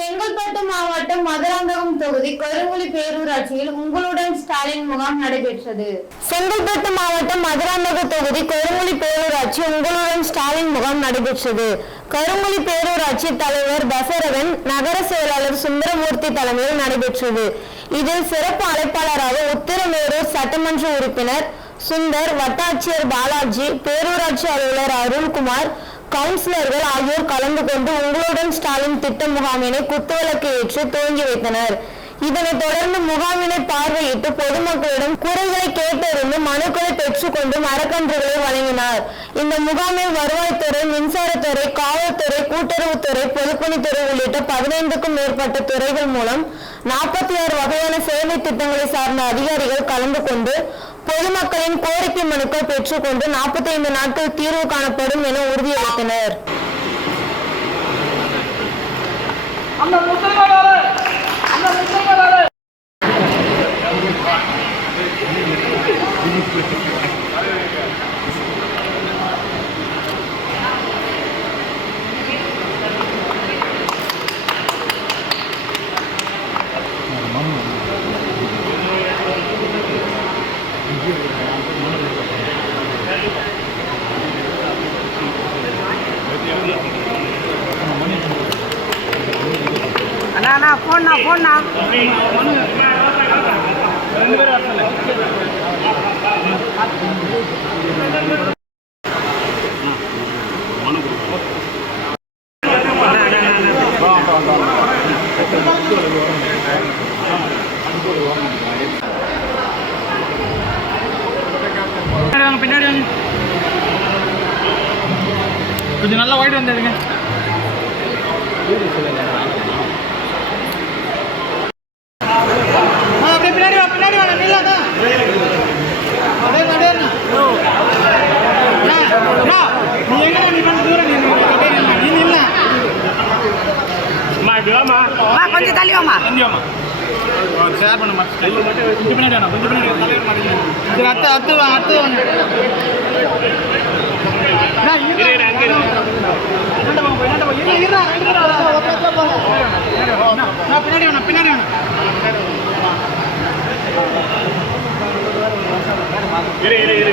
செங்கல்பட்டு மாவட்டம் மதுராந்தகம் தொகுதி கருங்குழி பேரூராட்சியில் உங்களுடன் ஸ்டாலின் முகாம் நடைபெற்றது. செங்கல்பட்டு மாவட்டம் மதுராந்தக தொகுதி கருங்குழி பேரூராட்சி உங்களுடன் ஸ்டாலின் முகாம் நடைபெற்றது. கருங்குழி பேரூராட்சி தலைவர் தசரதன் நகர செயலாளர் சுந்தரமூர்த்தி தலைமையில் நடைபெற்றது. இதில் சிறப்பு அழைப்பாளராக உத்திரமேரூர் சட்டமன்ற உறுப்பினர் சுந்தர் வட்டாட்சியர் பாலாஜி பேரூராட்சி அலுவலர் அருண்குமார் கவுன்சிலர்கள் ஆகியோர் கலந்து கொண்டு உங்களுடன் ஸ்டாலின் திட்ட முகாமினை குத்துவிளக்கு ஏற்று துவங்கி வைத்தனர். இதனைத் தொடர்ந்து முகாமினை பார்வையிட்டு பொதுமக்களிடம் குறைகளை கேட்டறிந்து மனுக்களை பெற்றுக்கொண்டு மரக்கன்றுகளை வழங்கினார். இந்த முகாமில் வருவாய்த்துறை மின்சாரத்துறை காவல்துறை கூட்டுறவுத்துறை பொதுப்பணித்துறை உள்ளிட்ட பதினைந்துக்கும் மேற்பட்ட துறைகள் மூலம் நாற்பத்தி ஆறு வகையான சேவை திட்டங்களை சார்ந்த அதிகாரிகள் கலந்து கொண்டு பொதுமக்களின் கோரிக்கை மனுக்கள் பெற்றுக்கொண்டு 45 நாட்கள் தீர்வு காணப்படும் என உறுதியளித்தனர். அண்ணா போண்ணா ஃபோன்ண்ணா ஃபோன்ண்ணா பின்னாடி பின்னாடி கொஞ்சம் நல்லா ஒயிட் வந்துடுங்க தம்பி வாமா ஷேர் கொஞ்சம் பின்னாடி வேணாம் கொஞ்சம் பின்னாடி வா, தலைவர் மாட்டேங்குது சரி அத்து அத்து அத்து பின்னாடி வேணாம் பின்னாடி வேணாம் இரு இரு இரு.